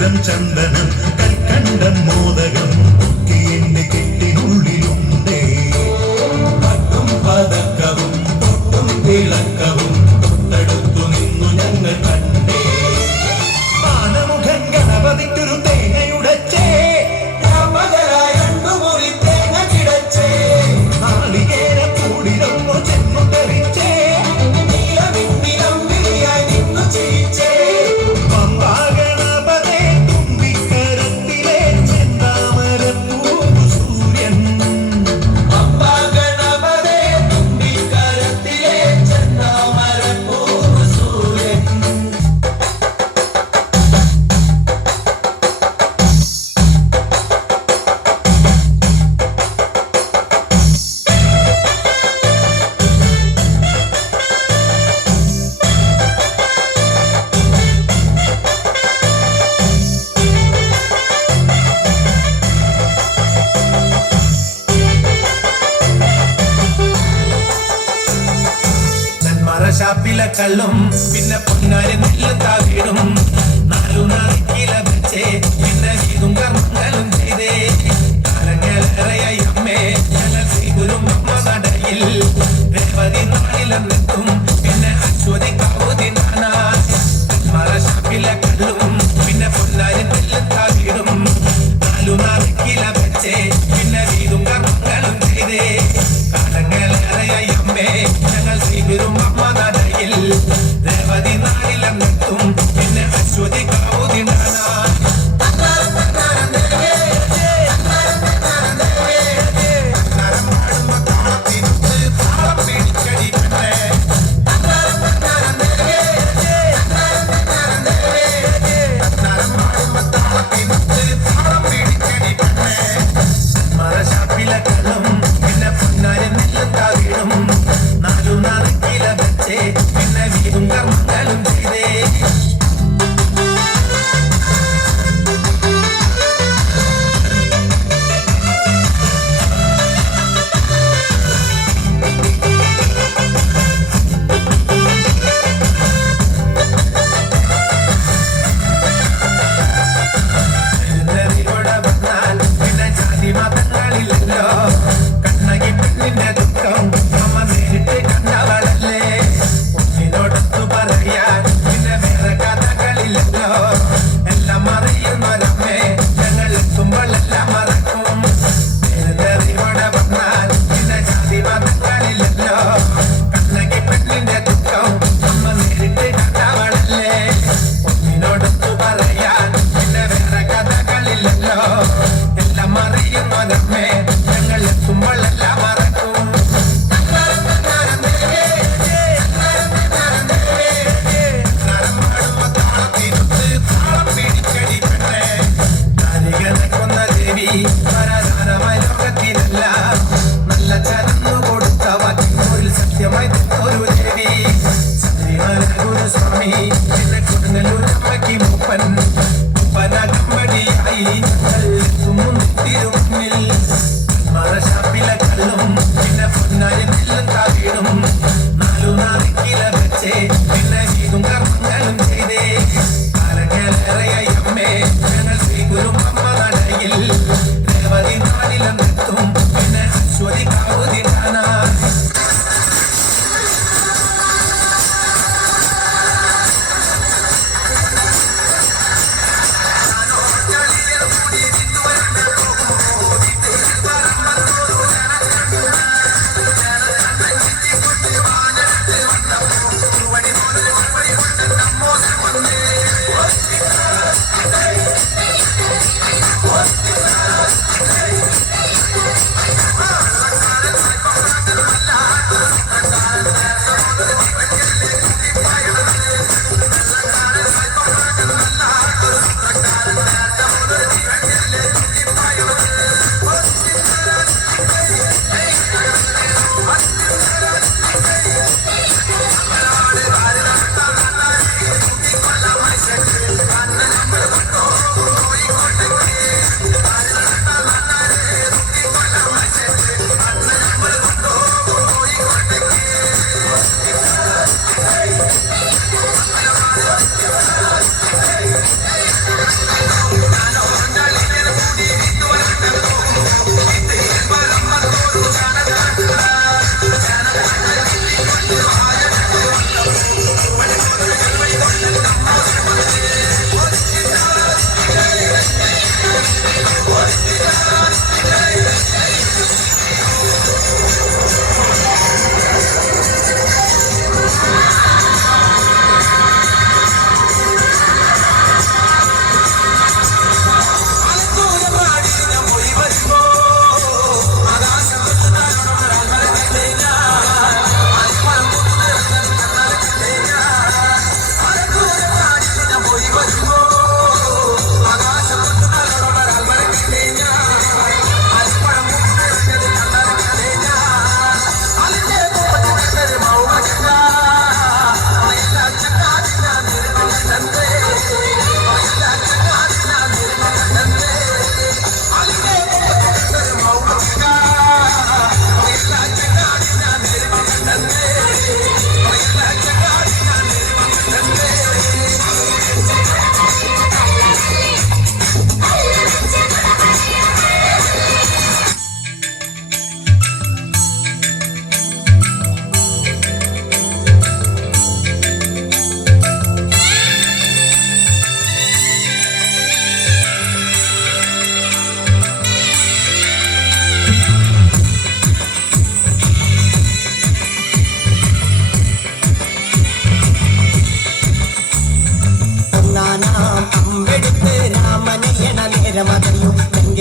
കർപ്പൂരം ചന്ദനം കൽക്കണ്ടം മോദകം ഒക്കെ എന്റെ കെട്ടിനുള്ളിലുണ്ടേ. പട്ടും പതക്കവും പൊട്ടും തിളക്കവും തൊട്ടടുത്തു നിന്നു ഞങ്ങൾ കണ്ടേ. മാനമുഖൻ ഗണപതിക്കൊരു തേങ്ങയുടച്ചേ, രണ്ടുമുറി തേങ്ങ കിടച്ചേ. നാളികേര കൂടിലൊന്നു ചെന്നു തെറിച്ചേ, ഷാപ്പിലെ കള്ളും പിന്നെ പൊന്നാരി നെല്ലത്താ വീടും 4 നാളിക്കില വെച്ചേ പിന്നെ വീടും കർമ്മങ്ങളും ചെയ്തേ. കാലങ്ങളേറെയായി അമ്മേ ഞങ്ങൾ ശ്രീഗുരും അമ്മ നടയിൽ രേവതി നാളിലെത്തും പിന്നെ അശ്വതി കാവുതി നാനാ. ഷാപ്പിലെ കള്ളും പിന്നെ പൊന്നാരി നെല്ലത്താ വീടും 4 നാളിക്കില വെച്ചേ പിന്നെ വീടും കർമ്മങ്ങളും ചെയ്തേ. കാലങ്ങളേറെയായി അമ്മേ ഞങ്ങൾ ശ്രീഗുരും അമ്മ നടയിൽ രേവതി നാളിലെത്തും പിന്നെ അശ്വതി കാവുതി നാനാ.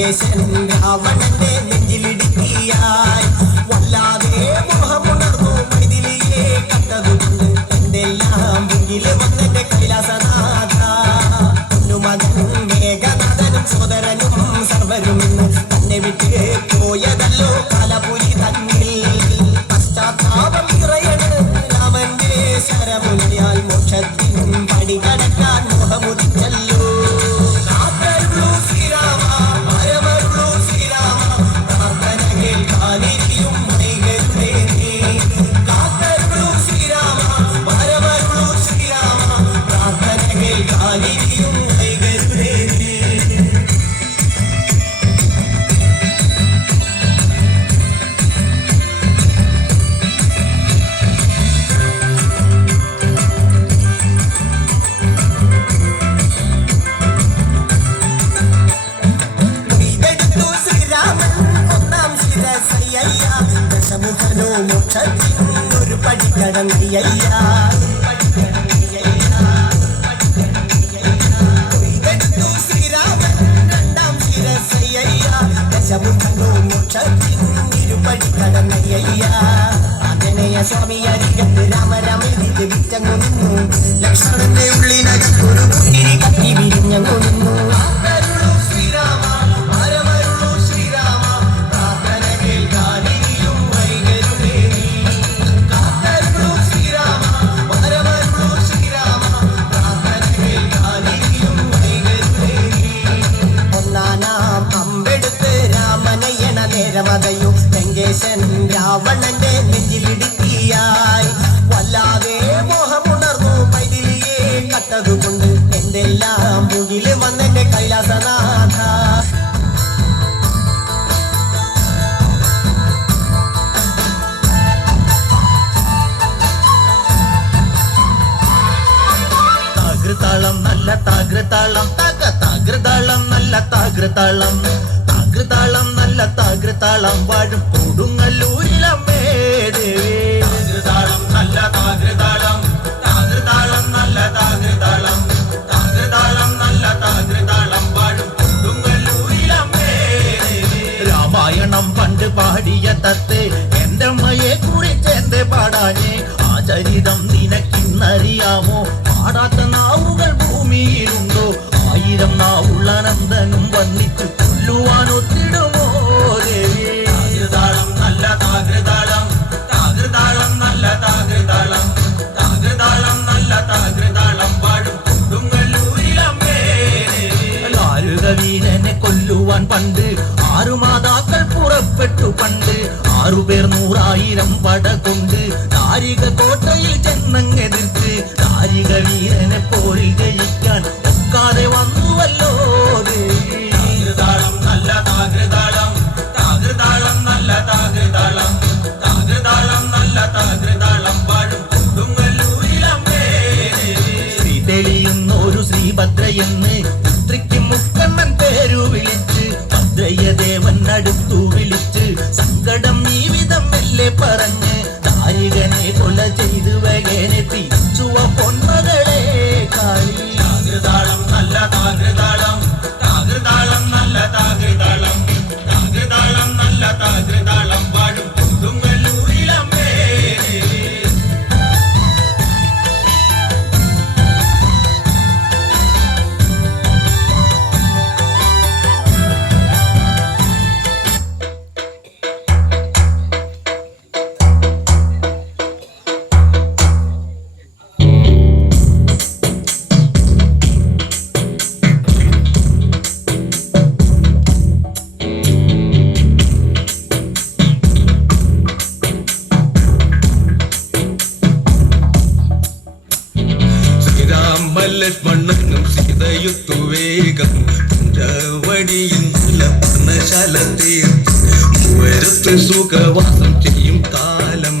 ലങ്കേശൻ രാവണന്റെ നെഞ്ചിലിടുക്കിയായി വല്ലാതെ മോഹമുണർന്നു മൈഥിലിയെ കണ്ടതുകൊണ്ട് എന്തെല്ലാം മുന്നില് വന്നെന്റെ കൈലാസനാഥ പൊന്നുമകൻ മേഘനാഥനും സോദരനും സർവരും തന്നെ വിട്ട് പോയതല്ലോ കാലപുരി തന്നിൽ പശ്ചാത്താപം നിറയണ് രാമന്റെ ശരമുനയാൽ മോക്ഷത്തിൻ പടി കടക്കാൻ മോഹമുദിച്ചല്ലോ ഒരു പടിക്കടന്നയ്യ ശ്രീരാമൻ രണ്ടാം ശിരസയ്യ ദശമുഖനോ മോക്ഷത്തിൻ ഇരുപടിക്കടന്നയ്യ ആഞ്ജനേയ സ്വാമി അരികത്ത് രാമരാമെഴുതി വിറ്റങ്ങു നിന്നു ലക്ഷ്മണന്റെ ഉള്ളിനകത്തൊരു മുന്തിരി കത്തി വിരിഞ്ഞങ്ങു നിന്നു ലങ്കേശൻ രാവണന്റെ നെഞ്ചിലിടുക്കിയായി വല്ലാതെ മോഹമുണർന്നു മൈഥിലിയെ കണ്ടതുകൊണ്ട് എന്തെല്ലാം മുകില് വന്നെന്റെ കൈലാസനാഥ താകൃതാളം നല്ല താകൃതാളം താകൃതാളം നല്ല താകൃതാളം താകൃതാളം നല്ല താകൃതാളം വാഴും കൊടുങ്ങല്ലൂരിലമ്മേ ദേവി താകൃതാളം നല്ല താകൃതാളം താകൃതാളം നല്ല താകൃതാളം താകൃതാളം നല്ല താകൃതാളം വാഴും കൊടുങ്ങല്ലൂരിലമ്മേ ദേവി രാമായണം പണ്ട് പാടിയ തത്തെ എന്റെ അമ്മയെ കുറിച്ച് എന്റെ പാടാനേ ആ ചരിതം നിനക്കിന്നറിയാമോ പാടാത്ത നാവുകൾ ഭൂമിയിലുണ്ടോ ആയിരം നാവുള്ള നന്ദനും വന്നിച്ചു കൊല്ലുവാനൊത്തിടുമോ ദേവി താകൃതാളം നല്ല താകൃതാളം താകൃതാളം നല്ല താകൃതാളം താകൃതാളം നല്ല താകൃതാളം പാടും കൊടുങ്ങല്ലൂരിലമ്മേ വീരനെ കൊല്ലുവാൻ പണ്ട് 6 മാതാക്കൾ പുറപ്പെട്ടു പണ്ട് 6 പേർ 100,000 പട കൊണ്ട് താരിക കോട്ടയിൽ ചെന്നങ്ങെതിർത്ത് താരിക വീരനെ പോരിൽ ജയിക്കാൻ ഒക്കാതെ വന്നുവല്ലോ താകൃതാളം നല്ല താകൃതാളം താകൃതാളം നല്ല താകൃതാളം താകൃതാളം നല്ല താകൃതാളം പാടും കൊടുങ്ങല്ലൂരിലമ്മേ ശ്രീ തെളിയുന്ന ഒരു ശ്രീഭദ്രയെന്ന് പുത്രിക്ക് മുക്കണ്ണൻ പേരു വിളിച്ച് ഭദ്രയദേവൻ അടുത്തു വിളിച്ച് സങ്കടം ഈ വിധം മെല്ലെ പറഞ്ഞ് താരികനെ കൊല ചെയ്ത് വകനെ തിരിച്ചുവ പൊന്മകളെ കാളി താകൃതാളം നല്ല താകൃതാളം താകൃതാളം നല്ല താകൃതാളം താകൃതാളം നല്ല താകൃതാളം പാടും കൊടുങ്ങല്ലൂരിലമ്മേ ലക്ഷ്മണനും സീതയുത്തു വേഗം പഞ്ചവടിയിൽ നല്ല പർണശാല തീർത്ത് മൂവരത്ത് സുഖവാസം ചെയ്യും കാലം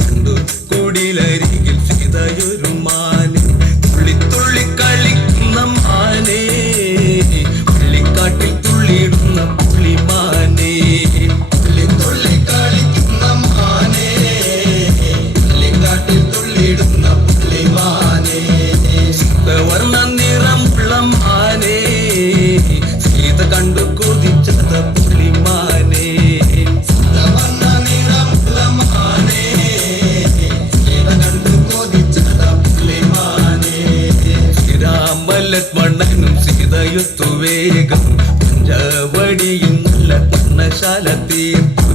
കണ്ടു കുടിലരികിൽ സീതയൊരു മാനെ തുള്ളി തുള്ളി കളിക്കുന്ന മാനേ പള്ളിക്കാട്ടിൽ തുള്ളിയിടുന്ന പുള്ളിമാനേ തുള്ളി തുള്ളി കളിക്കുന്ന മാനേ പള്ളിക്കാട്ടിൽ തുള്ളിയിടുന്ന പുള്ളിമാനേ വർണ്ണ നിറമുള്ള മാനേ സീത കണ്ടു കൊതി ലക്ഷ്മണനും സീതയുത്തു വേഗം പഞ്ചവടിയും നല്ല പർണശാല തീർത്തു.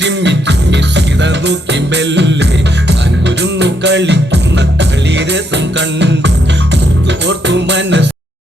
ചിമ്മി ചിമ്മി സീത നോക്കി മെല്ലെ താൻ കുരുന്നു കളിക്കുന്ന കളിരസം കണ്ടു ഓർത്തു മനസ്സ്